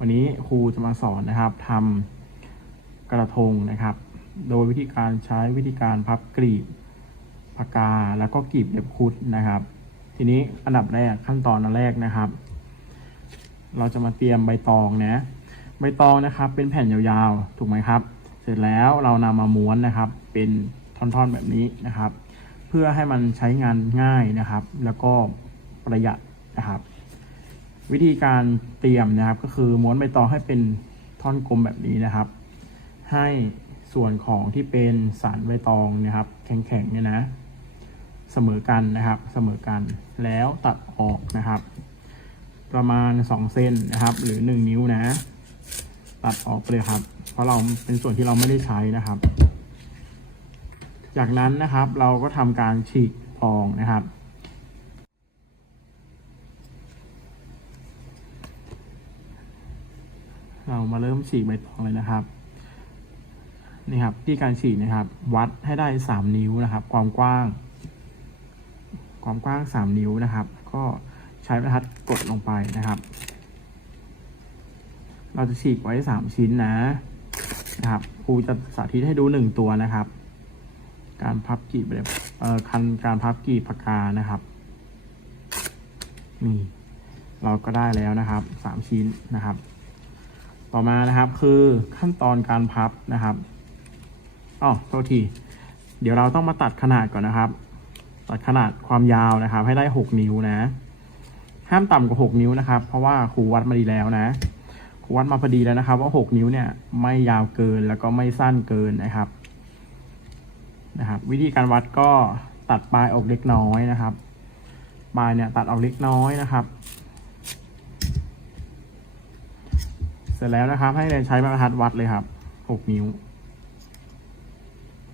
วันนี้ครูจะมาสอนนะครับทำกระทงนะครับ โดยวิธีการใช้วิธีการพับกรีบปากกาแล้วก็กรีบเล็บคุดนะครับ ทีนี้อันดับแรกขั้นตอนอันแรกนะครับ เราจะมาเตรียมใบตองนะใบตองนะครับ เป็นแผ่นยาวๆถูกไหมครับ เสร็จแล้วเรานำมาม้วนนะครับ เป็นท่อนๆแบบนี้นะครับ เพื่อให้มันใช้งานง่ายนะครับ แล้วก็ประหยัดนะครับ วิธีการเตรียมนะครับ ก็คือม้วนใบตองให้เป็นท่อนกลมแบบนี้นะครับ ให้ส่วนของที่เป็นสารใบตองนะครับ แข็งๆเนี่ยนะ เสมอกันนะครับ เสมอกันแล้วตัดออกนะครับ ประมาณ 2 เซนนะครับ หรือ 1 นิ้วนะ ตัดออกไปเลยครับ เพราะเราเป็นส่วนที่เราไม่ได้ใช้นะครับ จากนั้นนะครับเราก็ทำการฉีกพองนะครับ เรามาเริ่มฉีกใบตองเลยนะครับนี่ครับที่การฉีกนะครับ วัดให้ได้3นิ้วนะครับ ความกว้าง ความกว้าง3นิ้วนะครับ ก็ใช้บรรทัดกดลงไปนะครับ เราจะฉีกไว้3ชิ้นนะนะครับครูจะสาธิตให้ดู1ตัวนะครับ การพับกีบแบบเอ่อคันการพับกีบปากกานะครับนี่เราก็ได้แล้วนะครับ3ชิ้นนะครับ ต่อมานะครับคือขั้นตอนการพับนะครับอ๋อโทษที เดี๋ยวเราต้องมาตัดขนาดก่อนนะครับ ตัดขนาดความยาวนะครับ ให้ได้ 6 นิ้วนะ ห้ามต่ำกว่า 6 นิ้วนะครับ เพราะว่าครูวัดมาดีแล้วนะครูวัดมาพอดีแล้วนะครับ ว่า 6 นิ้วเนี่ยไม่ยาวเกินแล้วก็ไม่สั้นเกินนะครับนะครับ วิธีการวัดก็ตัดปลายออกเล็กน้อยนะครับปลายเนี่ยตัดออกเล็กน้อยนะครับ เสร็จแล้วนะครับ ให้เรียนใช้บรรทัดวัดเลยครับ6นิ้ว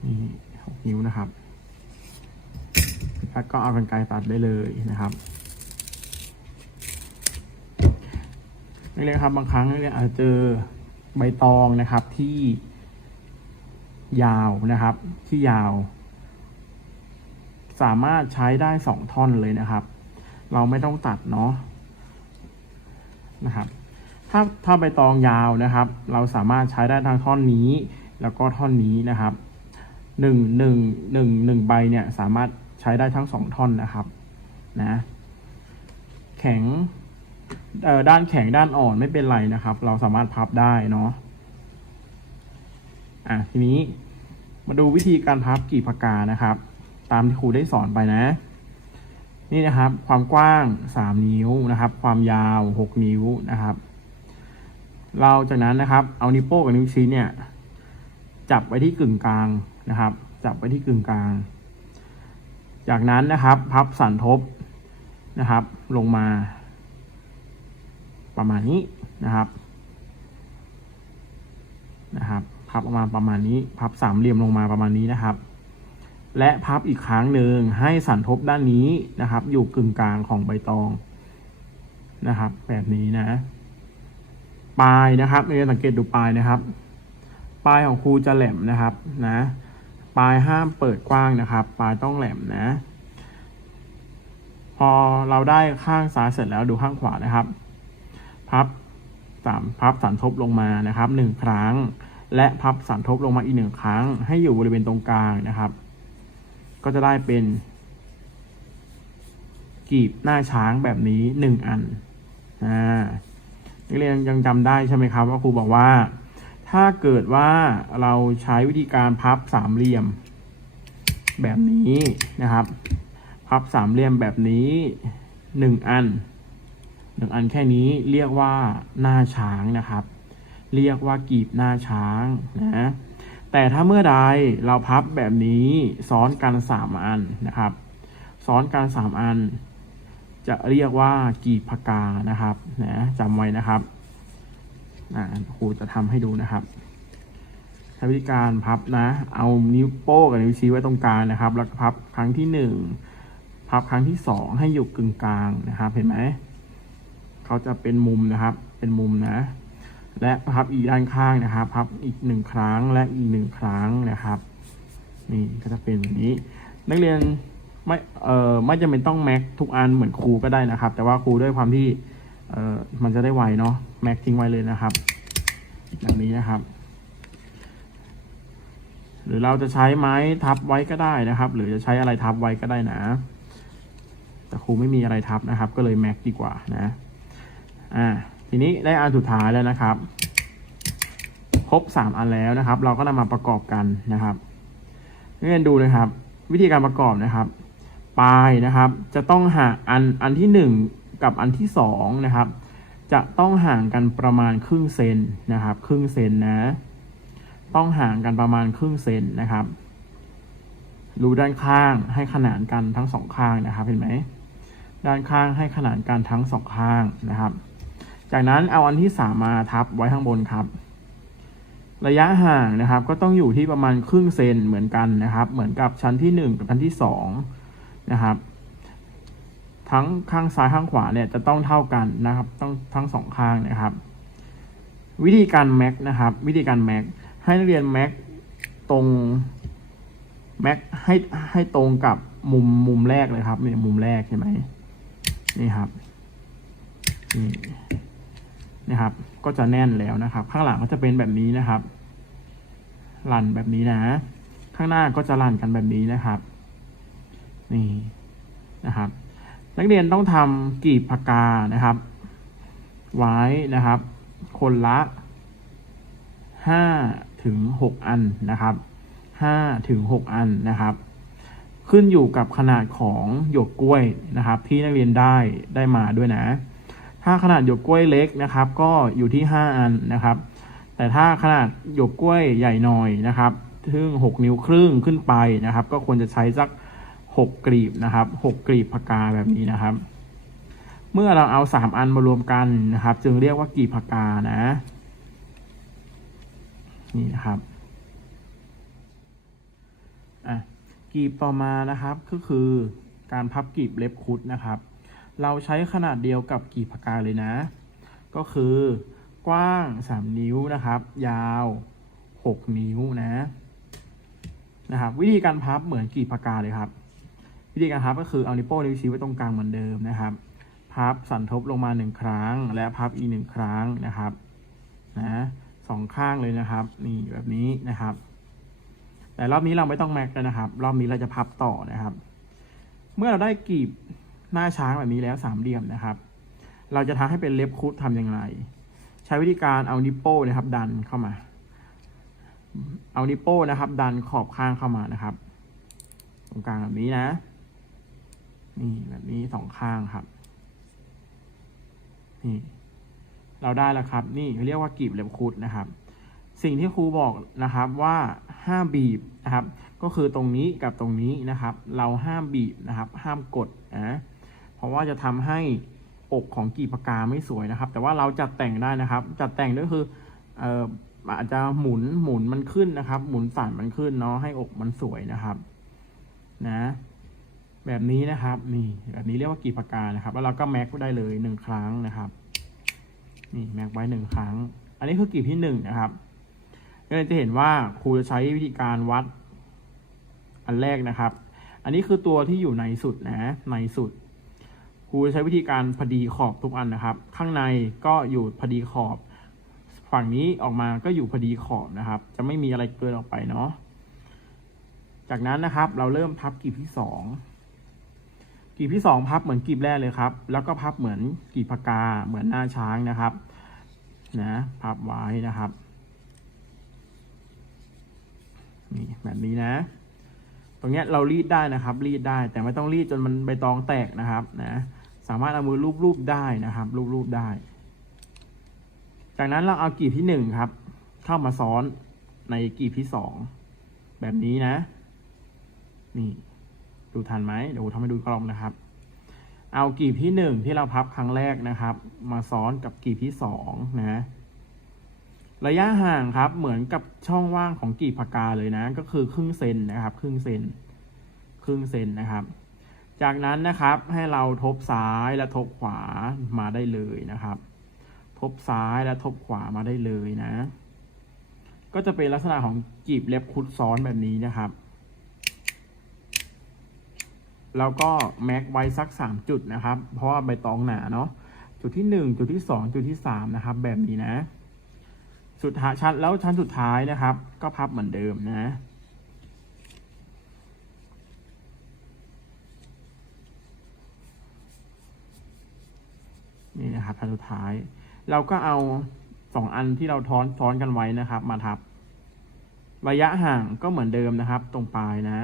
นี่6นิ้วนะครับแล้วก็เอากรรไกรตัดได้เลยนะครับนักเรียครับบางครั้งเรียอาจจะเจอใบตองนะครับที่ยาวนะครับ ที่ยาว สามารถใช้ได้สองท่อนเลยนะครับ เราไม่ต้องตัดเนาะนะครับ ถ้าถ้าใบตองยาวนะครับ เราสามารถใช้ได้ทั้งท่อนนี้ แล้วก็ท่อนนี้นะครับหนึ่งหนึ่งหนึ่งหนึ่งใบเนี่ยสามารถใช้ได้ทั้งสองท่อนนะครับนะแข็งเออด้านแข็งด้านอ่อนไม่เป็นไรนะครับ เราสามารถพับได้เนาะอะทีนี้มาดูวิธีการพับกีบปากกานะครับ ตามที่ครูได้สอนไปนะ นี่นะครับ ความกว้าง 3 นิ้วนะครับ ความยาว 6 นิ้วนะครับ เราจากนั้นนะครับเอานิ้วโป้งกับนิ้วชี้เนี่ย จับไว้ที่กึ่งกลางนะครับ จับไว้ที่กึ่งกลาง จากนั้นนะครับ พับสันทบนะครับ ลงมา ประมาณนี้นะครับนะครับพับออกมาประมาณนี้ พับสามเหลี่ยมลงมาประมาณนี้นะครับ และพับอีกครั้งหนึ่งให้สันทบด้านนี้นะครับ อยู่กึ่งกลางของใบตองนะครับ แบบนี้นะ ปลายนะครับเราสังเกตดูปลายนะครับ ปลายของครูจะแหลมนะครับนะปลายห้ามเปิดกว้างนะครับ ปลายต้องแหลมนะ พอเราได้ข้างซ้ายเสร็จแล้วดูข้างขวานะครับ พับสามพับสันทบลงมานะครับหนึ่งครั้ง และพับสันทบลงมาอีกหนึ่งครั้ง ให้อยู่บริเวณตรงกลางนะครับ ก็จะได้เป็น กีบหน้าช้างแบบนี้หนึ่งอันอ่า นักเรียนยังจำได้ใช่ไหมครับว่าครูบอกว่า ถ้าเกิดว่าเราใช้วิธีการพับสามเหลี่ยม แบบนี้นะครับ พับสามเหลี่ยมแบบนี้หนึ่งอันหนึ่งอันแค่นี้เรียกว่าหน้าช้างนะครับ เรียกว่ากีบหน้าช้างนะแต่ถ้าเมื่อใดเราพับแบบนี้ซ้อนกันสามอันนะครับ ซ้อนกันสามอัน จะเรียกว่ากีบพกานะครับนะจำไว้นะครับครูจะทำให้ดูนะครับใช้วิธีการพับนะ เอานิ้วโป้งกับนิ้วชี้ไว้ตรงกลางนะครับ แล้วก็พับครั้งที่หนึ่งพับครั้งที่สองให้อยู่กึ่งกลางนะครับ เห็นไหมเขาจะเป็นมุมนะครับ เป็นมุมนะ และพับอีกด้านข้างนะครับ พับอีกหนึ่งครั้งและอีกหนึ่งครั้งนะครับ นี่ก็จะเป็นแบบนี้ นักเรียน ไม่เอ่อไม่จำเป็นต้องแม็กทุกอันเหมือนครูก็ได้นะครับ แต่ว่าครูด้วยความที่เอ่อมันจะได้ไวเนาะแม็กทิ้งไว้เลยนะครับแบบนี้นะครับ หรือเราจะใช้ไม้ทับไว้ก็ได้นะครับ หรือจะใช้อะไรทับไว้ก็ได้นะ แต่ครูไม่มีอะไรทับนะครับ ก็เลยแม็กดีกว่านะอ่าทีนี้ได้อันสุดท้ายแล้วนะครับ ครบสามอันแล้วนะครับ เราก็นำมาประกอบกันนะครับนักเรียนดูนะครับ วิธีการประกอบนะครับ ปลายนะครับ จะต้องห่างอันอันที่หนึ่งกับอันที่สองนะครับ จะต้องห่างกันประมาณครึ่งเซนนะครับ ครึ่งเซนนะ ต้องห่างกันประมาณครึ่งเซนนะครับรูด้านข้างให้ขนานกันทั้งสองข้างนะครับ เห็นไหมด้านข้างให้ขนานกันทั้งสองข้างนะครับ จากนั้นเอาอันที่สามมาทับไว้ข้างบนครับ ระยะห่างนะครับ ก็ต้องอยู่ที่ประมาณครึ่งเซนเหมือนกันนะครับ เหมือนกับชั้นที่หนึ่งกับชั้นที่สอง นะครับ ทั้งข้างซ้ายข้างขวาเนี่ยจะต้องเท่ากันนะครับ ต้องทั้งสองข้างนะครับ วิธีการแม็กนะครับ วิธีการแม็กให้นักเรียนแม็กตรงแม็กให้ให้ตรงกับมุมมุมแรกเลยครับเนี่ยมุมแรกใช่ไหมนี่ครับนี่นะครับ ก็จะแน่นแล้วนะครับ ข้างหลังก็จะเป็นแบบนี้นะครับลันแบบนี้นะ ข้างหน้าก็จะลันกันแบบนี้นะครับ นี่นะครับ นักเรียนต้องทำกีบปากกานะครับ ไว้นะครับ คนละห้าถึงหกอันนะครับห้าถึงหกอันนะครับ ขึ้นอยู่กับขนาดของหยกกล้วยนะครับ ที่นักเรียนได้ได้มาด้วยนะ ถ้าขนาดหยกกล้วยเล็กนะครับ ก็อยู่ที่ห้าอันนะครับ แต่ถ้าขนาดหยกกล้วยใหญ่หน่อยนะครับซึ่งหกนิ้วครึ่งขึ้นไปนะครับ ก็ควรจะใช้สัก หกกลีบนะครับหกกลีบปากกาแบบนี้นะครับ เมื่อเราเอาสามอันมารวมกันนะครับ จึงเรียกว่ากลีบปากกานะ นี่นะครับอะกลีบต่อมานะครับก็คือการพับกลีบเล็บคุดนะครับ เราใช้ขนาดเดียวกับกลีบปากกาเลยนะ ก็คือกว้าง 3 นิ้วนะครับ ยาว 6 นิ้วนะนะครับ วิธีการพับเหมือนกลีบปากกาเลยครับ วิธีการพับก็คือเอานิ้วโป้งนิ้วชี้ไว้ตรงกลางเหมือนเดิมนะครับ พับสันทบลงมาหนึ่งครั้ง และพับอีกหนึ่งครั้งนะครับนะสองข้างเลยนะครับ นี่แบบนี้นะครับ แต่รอบนี้เราไม่ต้องแม็กแล้วนะครับ รอบนี้เราจะพับต่อนะครับ เมื่อเราได้กลีบหน้าช้างแบบนี้แล้วสามเหลี่ยมนะครับ เราจะทำให้เป็นเล็บคุดทำอย่างไร ใช้วิธีการเอานิปโป้นะครับ ดันเข้ามา เอานิปโป้นะครับ ดันขอบข้างเข้ามานะครับ ตรงกลางแบบนี้นะ นี่แบบนี้สองข้างครับ นี่ เราได้แล้วครับ นี่เขาเรียกว่ากีบเล็บคุดนะครับ สิ่งที่ครูบอกนะครับว่าห้ามบีบนะครับ ก็คือตรงนี้กับตรงนี้นะครับ เราห้ามบีบนะครับ ห้ามกดนะเพราะว่าจะทำให้อกของกีบปากกาไม่สวยนะครับ แต่ว่าเราจัดแต่งได้นะครับ จัดแต่งก็คือเอ่ออาจจะหมุนหมุนมันขึ้นนะครับ หมุนสั่นมันขึ้นเนาะให้อกมันสวยนะครับ นะ แบบนี้นะครับ นี่แบบนี้เรียกว่ากีบปากกานะครับ แล้วเราก็แม็กได้เลยหนึ่งครั้งนะครับ นี่แม็กไว้หนึ่งครั้ง อันนี้คือกีบที่หนึ่งนะครับก็เลยจะเห็นว่าครูจะใช้วิธีการวัด อันแรกนะครับ อันนี้คือตัวที่อยู่ในสุดนะในสุดครูจะใช้วิธีการพอดีขอบทุกอันนะครับ ข้างในก็อยู่พอดีขอบ ฝั่งนี้ออกมาก็อยู่พอดีขอบนะครับ จะไม่มีอะไรเกินออกไปเนาะจากนั้นนะครับ เราเริ่มพับกลีบที่สอง กีบที่สองพับเหมือนกีบแรกเลยครับ แล้วก็พับเหมือนกีบปากกาเหมือนหน้าช้างนะครับนะพับไว้นะครับนี่แบบนี้นะ ตรงเนี้ยเรารีดได้นะครับ รีดได้แต่ไม่ต้องรีดจนมันใบตองแตกนะครับนะสามารถเอามือรูปๆได้นะครับ รูปๆได้ จากนั้นเราเอากีบที่หนึ่งครับ เข้ามาซ้อนในกีบที่สองแบบนี้นะ นี่ ดูทันไหมเดี๋ยวผมทำให้ดูกล้องนะครับ เอากลีบที่หนึ่งที่เราพับครั้งแรกนะครับ มาซ้อนกับกลีบที่สองนะ ระยะห่างครับ เหมือนกับช่องว่างของกลีบปากกาเลยนะ ก็คือครึ่งเซนนะครับ ครึ่งเซนครึ่งเซนนะครับ จากนั้นนะครับให้เราทบซ้ายและทบขวามาได้เลยนะครับ ทบซ้ายและทบขวามาได้เลยนะ ก็จะเป็นลักษณะของกลีบเล็บคุดซ้อนแบบนี้นะครับ แล้วก็แม็กไว้สักสามจุดนะครับ เพราะว่าใบตองหนาเนาะจุดที่หนึ่งจุดที่สองจุดที่สามนะครับ แบบนี้นะ สุดท้ายชั้นแล้วชั้นสุดท้ายนะครับ ก็พับเหมือนเดิมนะนี่นะครับชั้นสุดท้าย เราก็เอาสองอันที่เราท้อนซ้อนกันไว้นะครับ มาทับ ระยะห่างก็เหมือนเดิมนะครับ ตรงปลายนะ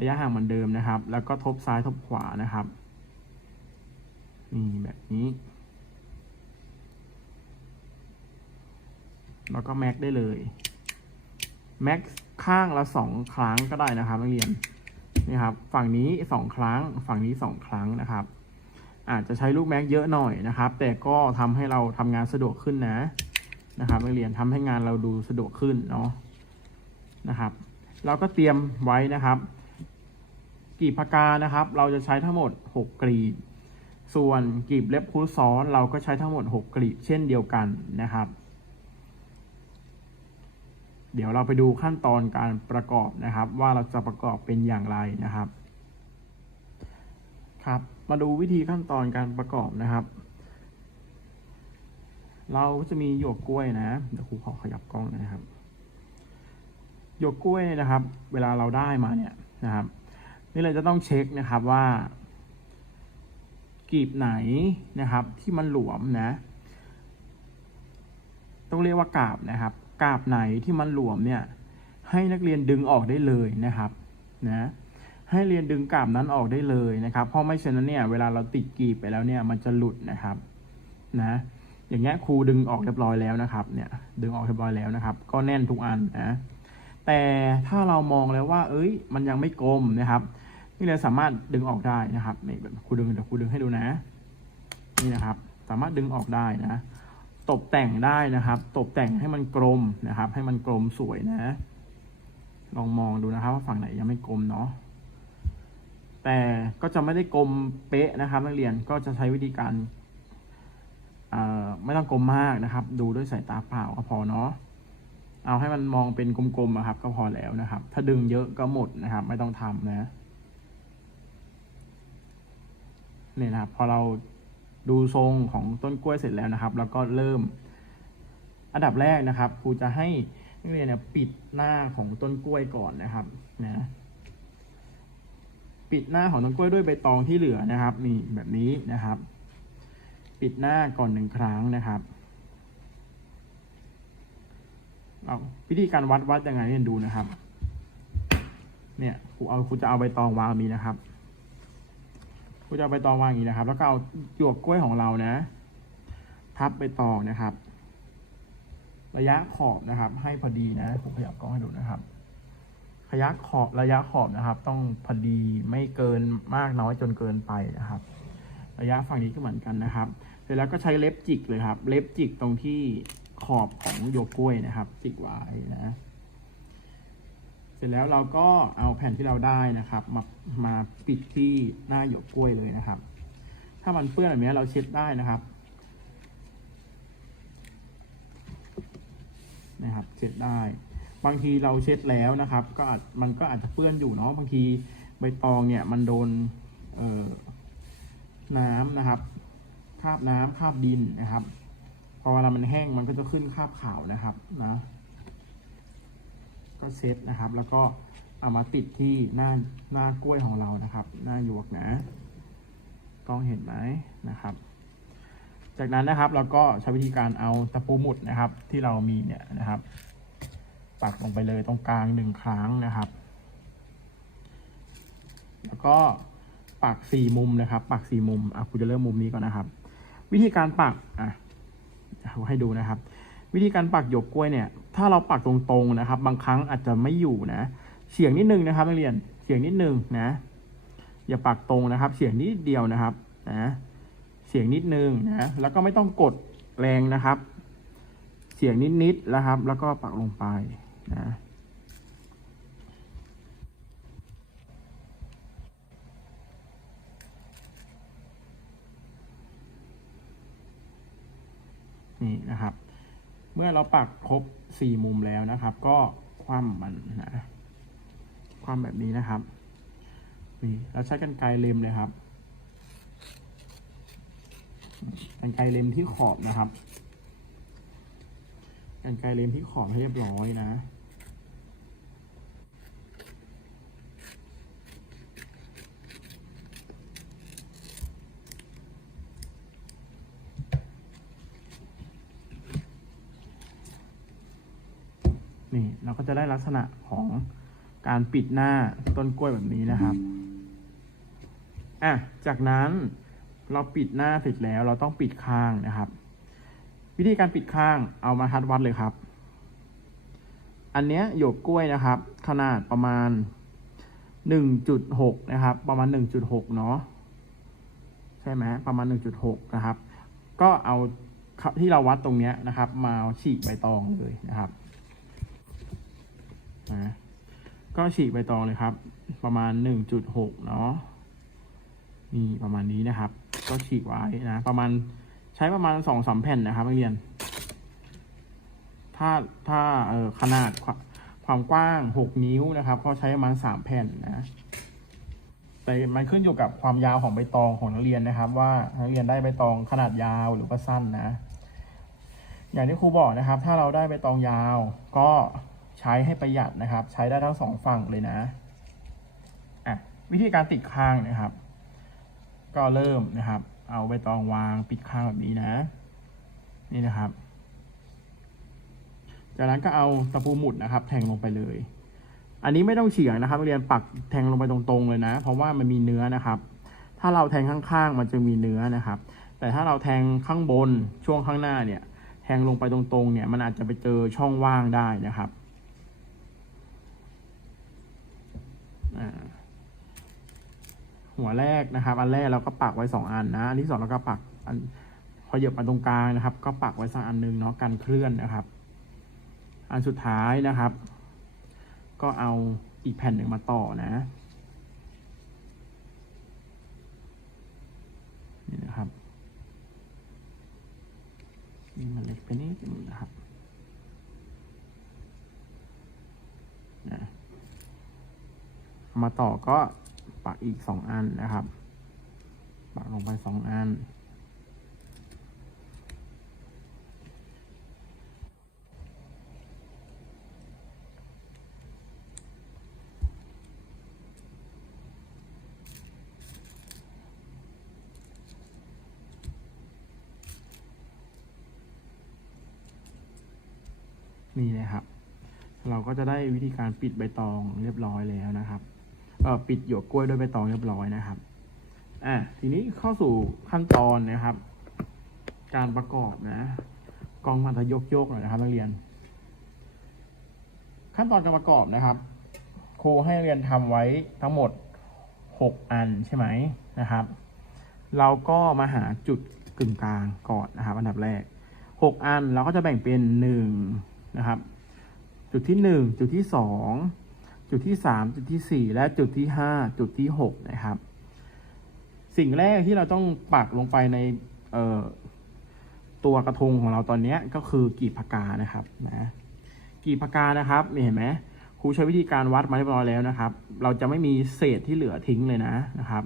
ระยะห่างเหมือนเดิมนะครับ แล้วก็ทบซ้ายทบขวานะครับ นี่แบบนี้ แล้วก็แม็กได้เลยแม็กข้างละสองครั้งก็ได้นะครับนักเรียนนี่ครับ ฝั่งนี้สองครั้ง ฝั่งนี้สองครั้งนะครับ อาจจะใช้ลูกแม็กเยอะหน่อยนะครับ แต่ก็ทำให้เราทำงานสะดวกขึ้นนะนะครับนักเรียนทำให้งานเราดูสะดวกขึ้นเนาะนะครับ เราก็เตรียมไว้นะครับ กลีบพากานะครับ เราจะใช้ทั้งหมด 6 กลีบ ส่วนกลีบเล็บคูซ้อนเราก็ใช้ทั้งหมด 6 กลีบเช่นเดียวกันนะครับ เดี๋ยวเราไปดูขั้นตอนการประกอบนะครับ ว่าเราจะประกอบเป็นอย่างไรนะครับ ครับ มาดูวิธีขั้นตอนการประกอบนะครับ เราจะมีหยวกกล้วยนะเดี๋ยวครูขอขยับกล้องนะครับหยวกกล้วยนะครับ เวลาเราได้มาเนี่ยนะครับ นี่เราจะต้องเช็คนะครับว่า กีบไหนนะครับ ที่มันหลวมนะ ต้องเรียกว่ากาบนะครับ กาบไหนที่มันหลวมเนี่ย ให้นักเรียนดึงออกได้เลยนะครับนะให้เรียนดึงกาบนั้นออกได้เลยนะครับ เพราะไม่เช่นนั้นเนี่ย เวลาเราติดกีบไปแล้วเนี่ย มันจะหลุดนะครับ นะ อย่างเงี้ยครูดึงออกเรียบร้อยแล้วนะครับ เนี่ย ดึงออกเรียบร้อยแล้วนะครับ ก็แน่นทุกอันนะ แต่ถ้าเรามองแล้วว่า เอ้ย มันยังไม่กลมนะครับนี่เลยสามารถดึงออกได้นะครับนี่แบบครูดึงเดี๋ยวครูดึงให้ดูนะ นี่นะครับ สามารถดึงออกได้นะ ตกแต่งได้นะครับ ตกแต่งให้มันกลมนะครับ ให้มันกลมสวยนะ ลองมองดูนะครับ ว่าฝั่งไหนยังไม่กลมเนาะแต่ก็จะไม่ได้กลมเป๊ะนะครับนักเรียนก็จะใช้วิธีการไม่ต้องกลมมากนะครับ ดูด้วยสายตาเปล่าก็พอเนาะ เอาให้มันมองเป็นกลมๆอะครับ ก็พอแล้วนะครับ ถ้าดึงเยอะก็หมดนะครับ ไม่ต้องทำนะเนี่ยนะครับ พอเราดูทรงของต้นกล้วยเสร็จแล้วนะครับ แล้วก็เริ่ม อันดับแรกนะครับครูจะให้นักเรียนเนี่ยปิดหน้าของต้นกล้วยก่อนนะครับนะปิดหน้าของต้นกล้วยด้วยใบตองที่เหลือนะครับ นี่แบบนี้นะครับ ปิดหน้าก่อนหนึ่งครั้งนะครับ เอาวิธีการวัดวัดยังไงเนี่ยดูนะครับ เนี่ยครูเอาครูจะเอาใบตองวางแบบนี้นะครับครูจะเอาใบตองวางอย่างนี้นะครับ แล้วก็เอาหยวกกล้วยของเรานะพับใบตองนะครับ ระยะขอบนะครับ ให้พอดีนะผมขยับกล้องให้ดูนะครับระยะขอบระยะขอบนะครับ ต้องพอดีไม่เกินมากน้อยจนเกินไปนะครับ ระยะฝั่งนี้ก็เหมือนกันนะครับ เสร็จแล้วก็ใช้เล็บจิกเลยครับ เล็บจิกตรงที่ ขอบของโยกกล้วยนะครับจิกไว้นะเสร็จแล้วเราก็เอาแผ่นที่เราได้นะครับ มามาปิดที่หน้าหยกกล้วยเลยนะครับ ถ้ามันเปื้อนแบบนี้เราเช็ดได้นะครับนะครับเช็ดได้ บางทีเราเช็ดแล้วนะครับ ก็อาจมันก็อาจจะเปื้อนอยู่เนาะบางทีใบตองเนี่ยมันโดนเอ่อน้ำนะครับคาบน้ำคาบดินนะครับ พอเวลามันแห้งมันก็จะขึ้นคราบขาวนะครับนะ ก็เช็ดนะครับ แล้วก็เอามาติดที่หน้าหน้ากล้วยของเรานะครับ หน้าหยวกนะกล้องเห็นไหมนะครับ จากนั้นนะครับเราก็ใช้วิธีการเอาตะปูหมุดนะครับ ที่เรามีเนี่ยนะครับ ปักลงไปเลยตรงกลางหนึ่งครั้งนะครับ แล้วก็ปักสี่มุมนะครับ ปักสี่มุมอะคุณจะเริ่มมุมนี้ก่อนนะครับ วิธีการปักอะ ให้ดูนะครับ วิธีการปักหยกกล้วยเนี่ย ถ้าเราปักตรงๆนะครับ บางครั้งอาจจะไม่อยู่นะเฉียงนิดนึงนะครับนักเรียนเฉียงนิดนึงนะ อย่าปักตรงนะครับเฉียงนิดเดียวนะครับนะเฉียงนิดนึงนะแล้วก็ไม่ต้องกดแรงนะครับเฉียงนิดๆนะครับ แล้วก็ปักลงไปนะ นี่นะครับ เมื่อเราปักครบสี่มุมแล้วนะครับ ก็คว่ำมันนะคว่ำแบบนี้นะครับ นี่เราใช้กันไกลเล็มเลยครับกันไกลเล็มที่ขอบนะครับกันไกลเล็มที่ขอบให้เรียบร้อยนะ นี่เราก็จะได้ ลักษณะของการปิดหน้าต้นกล้วยแบบนี้นะครับ อะ จากนั้นเราปิดหน้าเสร็จแล้วเราต้องปิดข้างนะครับ วิธีการปิดข้างเอามาทัดวัดเลยครับ อันเนี้ยหยกกล้วยนะครับ ขนาดประมาณหนึ่งจุดหกนะครับ ประมาณหนึ่งจุดหกเนาะใช่ไหมประมาณหนึ่งจุดหกนะครับ ก็เอาที่เราวัดตรงเนี้ยนะครับ มาฉีกใบตองเลยนะครับ นะก็ฉีกใบตองเลยครับ ประมาณหนึ่งจุดหกเนาะนี่ประมาณนี้นะครับ ก็ฉีกไว้นะ ประมาณใช้ประมาณสองสามแผ่นนะครับนักเรียน ถ้าถ้าเออขนาดความความกว้างหกนิ้วนะครับ ก็ใช้ประมาณสามแผ่นนะแต่มันขึ้นอยู่กับความยาวของใบตองของนักเรียนนะครับ ว่านักเรียนได้ใบตองขนาดยาวหรือว่าสั้นนะ อย่างที่ครูบอกนะครับ ถ้าเราได้ใบตองยาว ก็ ใช้ให้ประหยัดนะครับ ใช้ได้ทั้งสองฝั่งเลยนะอะวิธีการติดข้างนะครับ ก็เริ่มนะครับ เอาใบตองวางปิดข้างแบบนี้นะ นี่นะครับ จากนั้นก็เอาตะปูหมุดนะครับ แทงลงไปเลย อันนี้ไม่ต้องเฉียงนะครับเรียนปักแทงลงไปตรงๆเลยนะ เพราะว่ามันมีเนื้อนะครับ ถ้าเราแทงข้างๆ มันจะมีเนื้อนะครับ แต่ถ้าเราแทงข้างบนช่วงข้างหน้าเนี่ย แทงลงไปตรงๆ เนี่ย มันอาจจะไปเจอช่องว่างได้นะครับ อ่า หัวแรกนะครับ อันแรกเราก็ปักไว้สองอันนะอันที่สองเราก็ปักอันพอเหยียบมาตรงกลางนะครับ ก็ปักไว้สักอันนึงเนาะกันเคลื่อนนะครับ อันสุดท้ายนะครับ ก็เอาอีกแผ่นหนึ่งมาต่อนะนี่นะครับนี่มันเล็กไปนิดนึงนะครับนะมาต่อก็ ปักอีกสองอันนะครับ ปักลงไปสองอัน นี่นะครับ เราก็จะได้วิธีการปิดใบตองเรียบร้อยแล้วนะครับ ปิดหยวกกล้วยด้วยใบตองเรียบร้อยนะครับ อะทีนี้เข้าสู่ขั้นตอนนะครับ การประกอบนะ กองมันจะยกยกๆหน่อยนะครับนักเรียน ขั้นตอนการประกอบนะครับครูให้เรียนทำไว้ทั้งหมดหกอันใช่ไหมนะครับ เราก็มาหาจุดกึ่งกลางก่อนนะครับ อันดับแรกหกอันเราก็จะแบ่งเป็นหนึ่งนะครับจุดที่หนึ่งจุดที่สอง จุดที่สามจุดที่สี่และจุดที่ห้าจุดที่หกนะครับ สิ่งแรกที่เราต้องปักลงไปในเอ่อตัวกระทงของเราตอนนี้ก็คือกีบพากานะครับนะกีบพากานะครับมีเห็นไหมครูใช้วิธีการวัดมาเรียบร้อยแล้วนะครับ เราจะไม่มีเศษที่เหลือทิ้งเลยนะนะครับ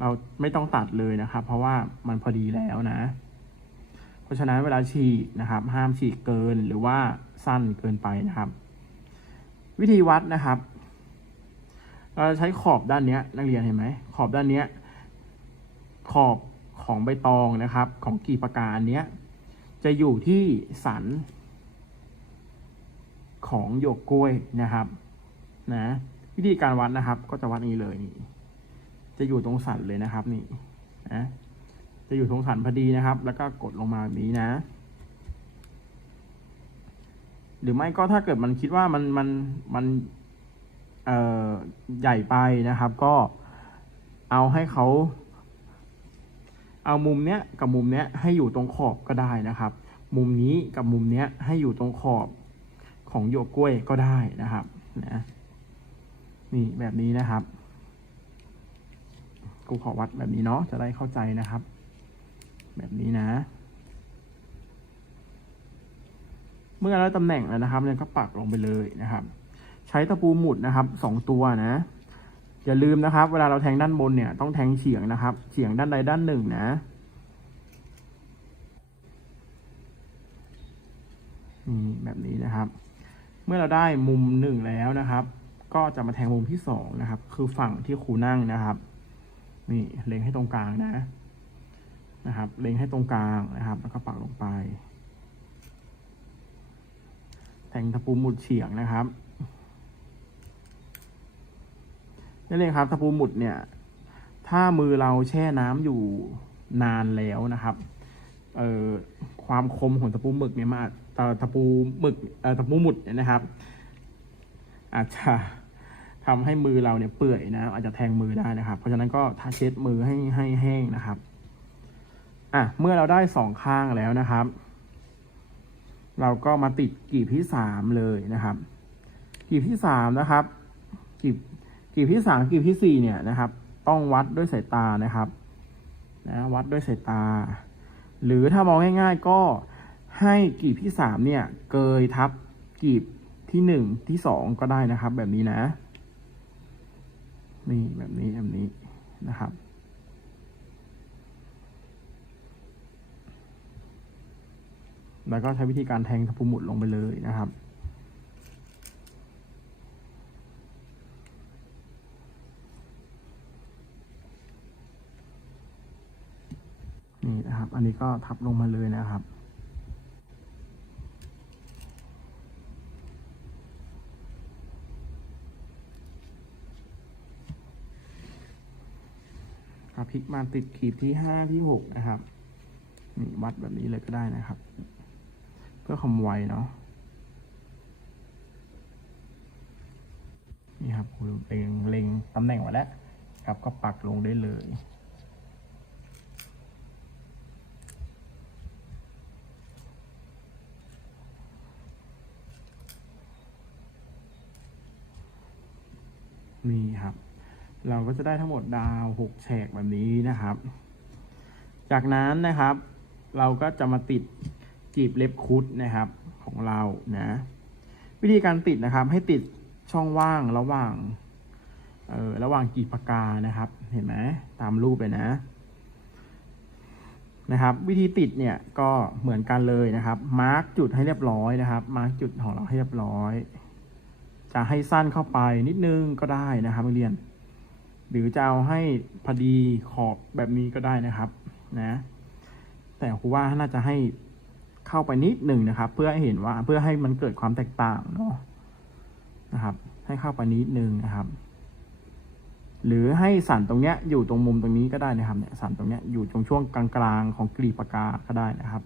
เราไม่ต้องตัดเลยนะครับ เพราะว่ามันพอดีแล้วนะ เพราะฉะนั้นเวลาฉีกนะครับ ห้ามฉีกเกินหรือว่าสั้นเกินไปนะครับ วิธีวัดนะครับ เราจะใช้ขอบด้านเนี้ยนักเรียนเห็นไหมขอบด้านเนี้ยขอบของใบตองนะครับ ของกีบปากกาอันเนี้ย จะอยู่ที่สัน ของหยวกกล้วยนะครับ นะ วิธีการวัดนะครับ ก็จะวัดนี้เลยนี่จะอยู่ตรงสันเลยนะครับ นี่นะจะอยู่ตรงสันพอดีนะครับ แล้วก็กดลงมาแบบนี้นะ หรือไม่ก็ถ้าเกิดมันคิดว่ามันมันมันเอ่อใหญ่ไปนะครับ ก็เอาให้เขาเอามุมเนี้ยกับมุมเนี้ยให้อยู่ตรงขอบก็ได้นะครับ มุมนี้กับมุมเนี้ยให้อยู่ตรงขอบของโยกกล้วยก็ได้นะครับนะนี่แบบนี้นะครับกูขอวัดแบบนี้เนาะจะได้เข้าใจนะครับ แบบนี้นะ เมื่อเราได้ตำแหน่งแล้วนะครับเนี่ยก็ปักลงไปเลยนะครับ ใช้ตะปูหมุดนะครับสองตัวนะอย่าลืมนะครับ เวลาเราแทงด้านบนเนี่ยต้องแทงเฉียงนะครับเฉียงด้านใดด้านหนึ่งนะนี่แบบนี้นะครับ เมื่อเราได้มุมหนึ่งแล้วนะครับ ก็จะมาแทงมุมที่สองนะครับ คือฝั่งที่ครูนั่งนะครับ นี่เล็งให้ตรงกลางนะนะครับ เล็งให้ตรงกลางนะครับ แล้วก็ปักลงไป แทงตะปูหมุดเฉียงนะครับนี่เลยครับตะปูหมุดเนี่ย ถ้ามือเราแช่น้ำอยู่นานแล้วนะครับ เอ่อความคมของตะปูหมึกเนี่ยมาตะตะปูหมึกเอ่อตะปูหมุดเนี่ยนะครับ อาจจะทำให้มือเราเนี่ยเปื่อยนะอาจจะแทงมือได้นะครับ เพราะฉะนั้นก็ทาเช็ดมือให้ให้แห้งนะครับ อะเมื่อเราได้สองข้างแล้วนะครับ เราก็มาติดกีบที่สามเลยนะครับ กีบที่สามนะครับกีบกีบที่สามกีบที่สี่เนี่ยนะครับ ต้องวัดด้วยสายตานะครับนะวัดด้วยสายตา หรือถ้ามองง่ายๆก็ให้กีบที่สามเนี่ยเกยทับกีบที่หนึ่งที่สองก็ได้นะครับ แบบนี้นะ นี่แบบนี้แบบนี้นะครับ แล้วก็ใช้วิธีการแทงตะปูหมุดลงไปเลยนะครับ นี่นะครับ อันนี้ก็ทับลงมาเลยนะครับครับพลิกมาติดขีดที่ห้าที่หกนะครับนี่วัดแบบนี้เลยก็ได้นะครับ เพื่อความไวเนาะนี่ครับผมเล็งเล็งตำแหน่งไว้แล้วครับก็ปักลงได้เลยนี่ครับ เราก็จะได้ทั้งหมดดาวหกแฉกแบบนี้นะครับ จากนั้นนะครับ เราก็จะมาติด จีบเล็บคุดนะครับของเรานะวิธีการติดนะครับ ให้ติดช่องว่างระหว่างเออระหว่างกีบปากกานะครับ เห็นไหมตามรูปเลยนะนะครับ วิธีติดเนี่ยก็เหมือนกันเลยนะครับ มาร์กจุดให้เรียบร้อยนะครับมาร์กจุดของเราให้เรียบร้อย จะให้สั้นเข้าไปนิดนึงก็ได้นะครับนักเรียน หรือจะเอาให้พอดีขอบแบบนี้ก็ได้นะครับ นะ แต่ครูว่าน่าจะให้ เข้าไปนิดหนึ่งนะครับ เพื่อให้เห็นว่าเพื่อให้มันเกิดความแตกต่างเนาะนะครับ ให้เข้าไปนิดหนึ่งนะครับ หรือให้สันตรงเนี้ยอยู่ตรงมุมตรงนี้ก็ได้นะครับเนี่ยสันตรงเนี้ยอยู่ตรงช่วงกลางๆของกลีปากกาก็ได้นะครับ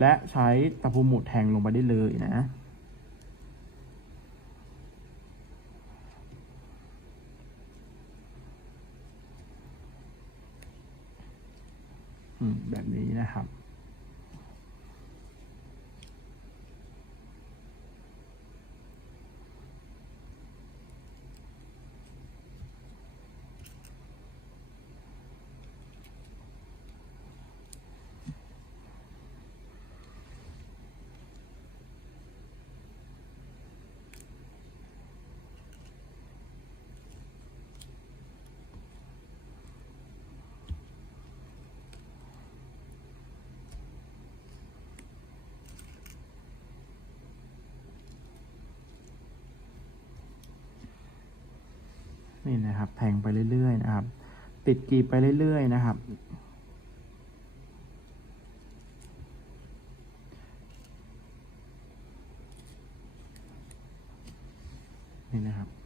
และใช้ตะปูหมุดแทงลงไปได้เลยนะแบบนี้นะครับ นี่นะครับ แทงไปเรื่อยๆนะครับ ติดกีบไปเรื่อยๆนะครับ นี่นะครับ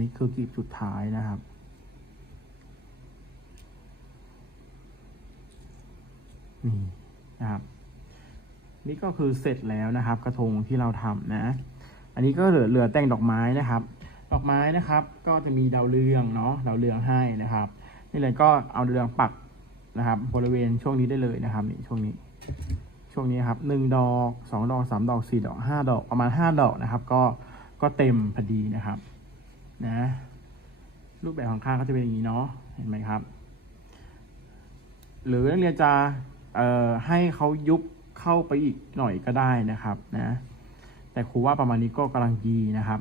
นี่คือกรีบสุดท้ายนะครับ นี่นะครับ นี่ก็คือเสร็จแล้วนะครับ กระทงที่เราทำนะ อันนี้ก็เหลือเหลือแต่งดอกไม้นะครับ ดอกไม้นะครับ ก็จะมีดาวเรืองเนาะดาวเรืองให้นะครับ นี่เลยก็เอาดาวเรืองปักนะครับ บริเวณช่วงนี้ได้เลยนะครับนี่ช่วงนี้ช่วงนี้ครับหนึ่งดอกสองดอกสามดอกสี่ดอกห้าดอกประมาณห้าดอกนะครับ ก็ก็เต็มพอดีนะครับ นะรูปแบบของข้าก็จะเป็นอย่างนี้เนาะเห็นไหมครับ หรือนักเรียนจะให้เขายุบเข้าไปอีกหน่อยก็ได้นะครับนะแต่ครูว่าประมาณนี้ก็กำลังดีนะครับ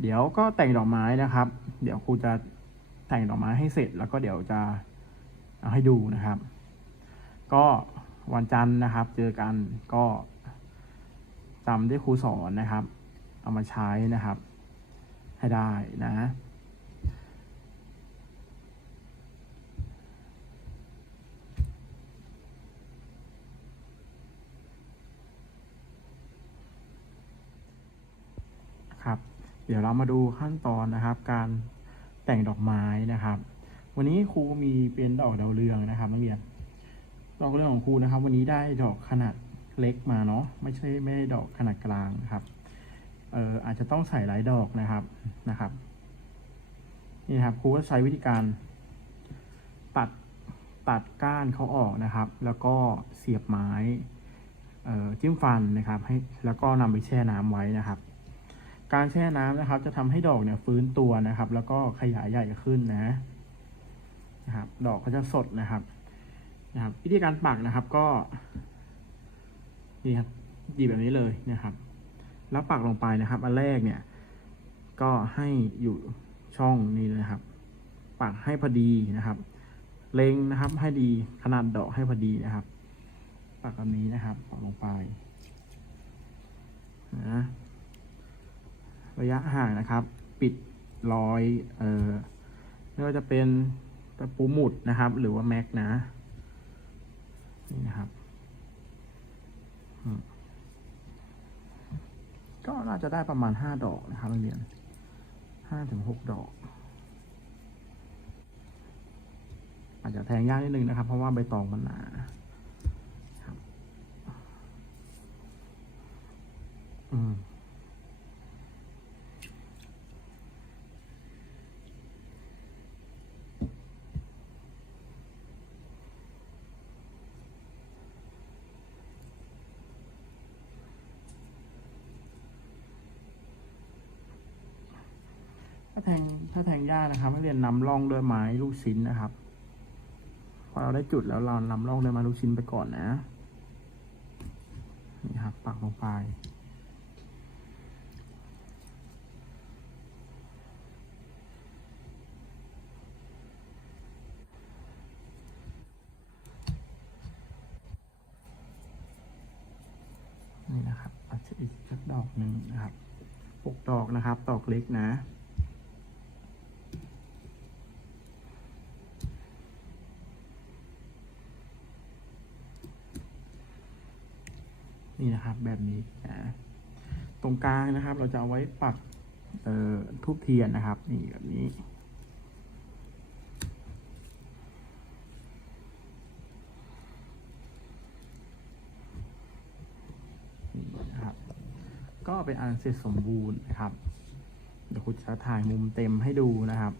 เดี๋ยวก็แต่งดอกไม้นะครับ เดี๋ยวครูจะแต่งดอกไม้ให้เสร็จ แล้วก็เดี๋ยวจะเอาให้ดูนะครับ ก็วันจันทร์นะครับ เจอกันก็จำที่ครูสอนนะครับ เอามาใช้นะครับ ให้ได้นะครับ เดี๋ยวเรามาดูขั้นตอนนะครับ การแต่งดอกไม้นะครับ วันนี้ครูมีเป็นดอกดาวเรืองนะครับนักเรียนดอกเรืองของครูนะครับ วันนี้ได้ดอกขนาดเล็กมาเนาะไม่ใช่ไม่ได้ดอกขนาดกลางครับ เอ่ออาจจะต้องใส่หลายดอกนะครับนะครับนี่ครับครูก็ใช้วิธีการ ตัดตัดก้านเขาออกนะครับ แล้วก็เสียบไม้เอ่อจิ้มฟันนะครับให้แล้วก็นำไปแช่น้ำไว้นะครับ การแช่น้ำนะครับ จะทำให้ดอกเนี่ยฟื้นตัวนะครับ แล้วก็ขยายใหญ่ขึ้นนะนะครับ ดอกก็จะสดนะครับนะครับ วิธีการปักนะครับก็นี่ครับหยิบแบบนี้เลยนะครับ แล้วปักลงไปนะครับ อันแรกเนี่ย ก็ให้อยู่ช่องนี้นะครับ ปักให้พอดีนะครับ เล็งนะครับ ให้ดีขนาดดอกให้พอดีนะครับ ปักแบบนี้นะครับปักลงไปนะระยะห่างนะครับ ปิดรอยเอ่อไม่ว่าจะเป็นตะปูหมุดนะครับ หรือว่าแม็กนะนี่นะครับอืม ก็น่าจะได้ประมาณห้าดอกนะครับนักเรียนห้าถึงหกดอก อาจจะแทงยากนิดนึงนะครับ เพราะว่าใบตองมันหนาอืม ถ้าแทงถ้าแทง ยากนะครับให้เรียนนำร่องด้วยไม้ลูกชิ้นนะครับพอเราได้จุดแล้วเรานำร่องด้วยไม้ลูกชิ้นไปก่อนนะนี่ครับปักลงไปนี่นะครับอาจจะอีกสักดอกหนึ่งนะครับหกดอกนะครับ ดอกเล็กนะ นะครับ แบบนี้นะตรงกลางนะครับ เราจะเอาไว้ปักทูบเทียนนะครับ นี่แบบนี้นะครับ ก็เป็นอันเสร็จสมบูรณ์นะครับ เดี๋ยวคุณจะถ่ายมุมเต็มให้ดูนะครับ